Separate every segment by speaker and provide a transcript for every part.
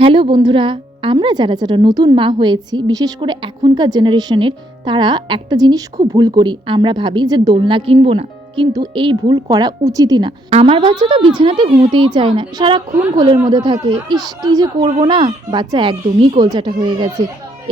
Speaker 1: Hello বন্ধুরা, আমরা যারা যারা নতুন মা হয়েছি, বিশেষ করে এখনকার জেনারেশনের, তারা একটা জিনিস খুব ভুল করি। আমরা ভাবি যে দোলনা কিনবো না, কিন্তু এই ভুল করা উচিতই না। আমার বাচ্চা তো বিছানাতে ঘুমোতেই চায় না, সারাক্ষণ কোলের মধ্যে থাকে। ইস, কি যে করব না? বাচ্চা একদমই কোলচাটা হয়ে গেছে।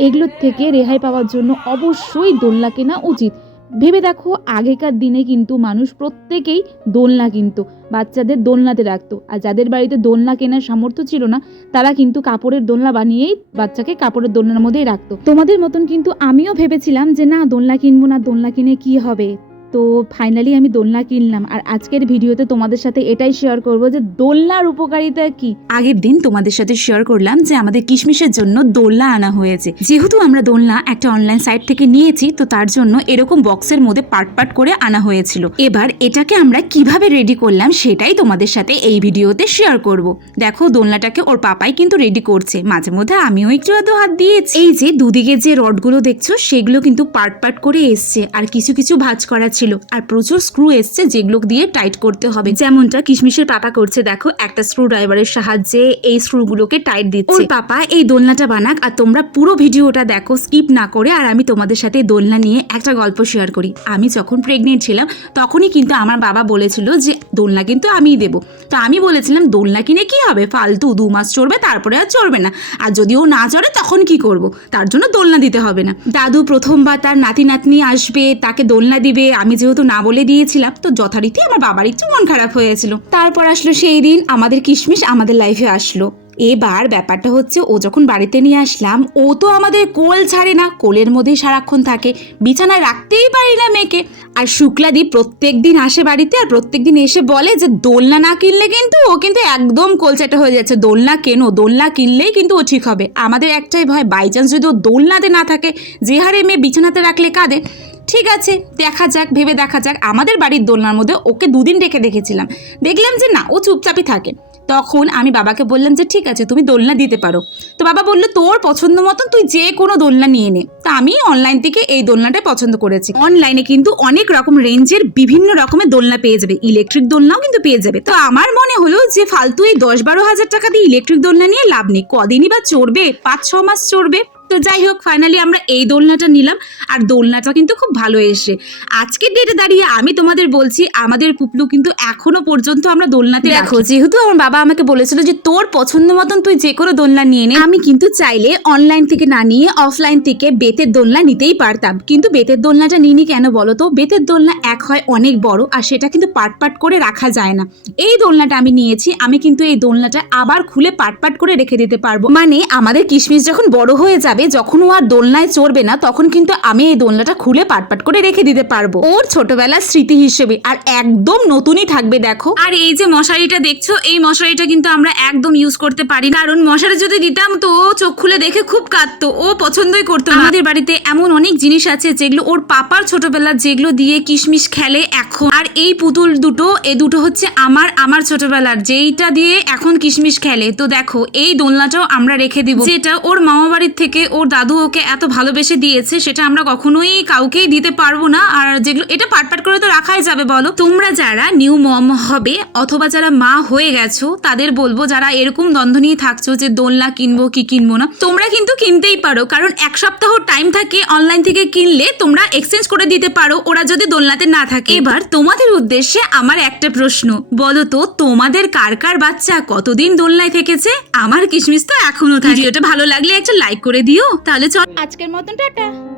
Speaker 1: এগুলোর থেকে রেহাই পাওয়ার জন্য অবশ্যই দোলনা কেনা উচিত। ভেবে দেখো, আগেকার দিনে কিন্তু মানুষ প্রত্যেকেই দোলনা কিনতো, বাচ্চাদের দোলনাতে রাখতো। আর যাদের বাড়িতে দোলনা কেনার সামর্থ্য ছিল না, তারা কিন্তু কাপড়ের দোলনা বানিয়েই বাচ্চাকে কাপড়ের দোলনার মধ্যেই রাখতো। তোমাদের মতন কিন্তু আমিও ভেবেছিলাম যে, না, দোলনা কিনবো না, দোলনা কিনে কি হবে? তো ফাইনালি আমি দোলনা কিনলাম। আর আজকের ভিডিওতে তোমাদের সাথে এটাই শেয়ার করব যে দোলনার উপকারিতা কি?
Speaker 2: আগের দিন তোমাদের সাথে শেয়ার করলাম যে আমাদের কিশমিশের জন্য দোলনা আনা হয়েছে। যেহেতু আমরা দোলনা একটা অনলাইন সাইট থেকে নিয়েছি, তো তার জন্য এরকম বক্সের মধ্যে পার্ট পার্ট করে আনা হয়েছিল। এবার এটাকে আমরা কীভাবে রেডি করলাম সেটাই তোমাদের সাথে এই ভিডিওতে শেয়ার করব। দেখো, দোলনাটাকে ওর পাপাই কিন্তু রেডি করছে। মাঝে মধ্যে আমিও একটু আধো হাত দিয়েছি। এই যে দুদিকে যে রডগুলো দেখছ, সেগুলো কিন্তু পার্ট পার্ট করে এসছে। আর কিছু কিছু ভাঁজ করা ছিল। আর প্রচুর স্ক্রু এসছে যেগুলো দিয়ে টাইট করতে হবে। যেমনটা কিশমিশের পাপা করছে, দেখো, একটা স্ক্রু ড্রাইভারের সাহায্যে এই স্ক্রুগুলোকে টাইট দিচ্ছে। ওর পাপা এই দোলনাটা বানাক আর তোমরা পুরো ভিডিওটা দেখো স্কিপ না করে আর আমি তোমাদের সাথে দোলনা নিয়ে একটা গল্প শেয়ার করি। আমি যখন প্রেগনেন্ট ছিলাম, তখনই কিন্তু আমার বাবা বলেছিল যে, দোলনা কিন্তু আমিই দেবো। তো আমি বলেছিলাম, দোলনা কিনে কি হবে? ফালতু দু মাস চড়বে, তারপরে আর চড়বে না। আর যদি ও না চড়ে, তখন কি করব? তার জন্য দোলনা দিতে হবে না। দাদু প্রথমবার তার নাতি নাতনি আসবে, তাকে দোলনা দিবে, আমি যেহেতু না বলে দিয়েছিলাম, তো যথারীতি আমার বাবার একটু মন খারাপ হয়েছিল। তারপর আসলো সেই দিন, আমাদের কিশমিশ আমাদের লাইফে আসলো। এবার ব্যাপারটা হচ্ছে, ও যখন বাড়িতে নিয়ে আসলাম, ও তো আমাদের কোল ছাড়ে না, কোলের মধ্যেই সারাক্ষণ থাকে। বিছানায় রাখতেই পারি না মেয়েকে। আর শুক্লাদি প্রত্যেক দিন আসে বাড়িতে আর প্রত্যেক দিন এসে বলে যে, দোলনা না কিনলে কিন্তু ও কিন্তু একদম কোলচাটা হয়ে যাচ্ছে। দোলনা কেনো, দোলনা কিনলেই কিন্তু ও ঠিক হবে। আমাদের একটাই ভয় বাই চান্স যদি ও দোলনাতে না থাকে, যে হারে মেয়ে বিছানাতে রাখলে কাঁদে। ঠিক আছে, দেখা যাক, ভেবে দেখা যাক। আমাদের বাড়ির দোলনার মধ্যে ওকে দুদিন রেখে দেখেছিলাম। দেখলাম যে না, ও চুপচাপই থাকে। তখন আমি বাবাকে বললাম যে, ঠিক আছে, তুমি দোলনা দিতে পারো। তো বাবা বলল, তোর পছন্দ মতন তুই যে কোনো দোলনা নিয়ে নে। তা আমি অনলাইন থেকে এই দোলনাটাই পছন্দ করেছি। অনলাইনে কিন্তু অনেক রকম রেঞ্জের বিভিন্ন রকমের দোলনা পেয়ে যাবে। ইলেকট্রিক দোলনাও কিন্তু পেয়ে যাবে। তো আমার মনে হলো যে, ফালতু এই দশ বারো হাজার টাকা দিয়ে ইলেকট্রিক দোলনা নিয়ে লাভ নেই। কদিনই বা চড়বে? পাঁচ ছ মাস চড়বে? তো যাই হোক ফাইনালি আমরা এই দোলনাটা নিলাম। আর দোলনাটা কিন্তু খুব ভালো এসে। আজকের ডেটে দাঁড়িয়ে আমি তোমাদের বলছি আমাদের পুপলু কিন্তু এখনও পর্যন্ত আমরা দোলনাতে দেখো যেহেতু আমার বাবা আমাকে বলেছিল যে তোর পছন্দ মতন তুই যে কোনো দোলনা নিয়ে নে। আমি কিন্তু চাইলে অনলাইন থেকে না নিয়ে অফলাইন থেকে বেতের দোলনা নিতেই পারতাম। কিন্তু বেতের দোলনাটা নিনি কেন বলো তো? বেতের দোলনা এক হয় অনেক বড় আর সেটা কিন্তু পাট পাট করে রাখা যায় না। এই দোলনাটা আমি নিয়েছি আমি কিন্তু এই দোলনাটা আবার খুলে পাট পাট করে রেখে দিতে পারব। মানে আমাদের কিশমিশ যখন বড় হয়ে যাবে যখন ও আর দোলনায় চড়বে না, তখন কিন্তু আমি এই দোলনাটা খুলে পাট পাট করে রেখে দিতে পারব। ওর ছোটবেলার স্মৃতি হিসেবে, আর একদম নতুনই থাকবে, দেখো। আর এই যে মশারিটা দেখছ, এই মশারিটা কিন্তু আমরা একদম ইউজ করতে পারি। কারণ মশারি যদি দিতাম তো ও চোখ খুলে দেখে খুব কাঁদতো, ও পছন্দই করতো আমাদের বাড়িতে এমন অনেক জিনিস আছে যেগুলো ওর পাপার ছোটবেলার যেগুলো দিয়ে কিশমিশ খেলে এখন। আর এই পুতুল দুটো, এ দুটো হচ্ছে আমার আমার ছোটবেলার। যেইটা দিয়ে এখন কিশমিশ খেলে। তো দেখো, এই দোলনাটাও আমরা রেখে দিব। যেটা ওর মামা বাড়ির থেকে ওর দাদু ওকে এত ভালোবেসে দিয়েছে, সেটা আমরা কখনোই কাউকেই দিতে পারব না। আর যেগুলো, এটা পাট পাট করে তো রাখাই যাবে বলো। তোমরা যারা নিউ মম হবে, অথবা যারা মা হয়ে গেছো, তাদের বলব যারা এরকম দ্বন্দ্ব নিয়ে থাকছো যে দোলনা কিনবো কি কিনবো না, তোমরা কিন্তু কিনতেই পারো। কারণ এক সপ্তাহ টাইম থাকে অনলাইন থেকে কিনলে তোমরা এক্সচেঞ্জ করে দিতে পারো, ওরা যদি দোলনাতে না থাকে। এবার তোমাদের উদ্দেশ্যে আমার একটা প্রশ্ন, বলো তো তোমাদের কার কার বাচ্চা কতদিন দোলনায় থেকেছে? আমার কিশমিশ তো এখনও থাকে। ভিডিওটা ভালো লাগলে একটা লাইক করে দিও। তাহলে চল।
Speaker 1: আজকের মতন টাটা।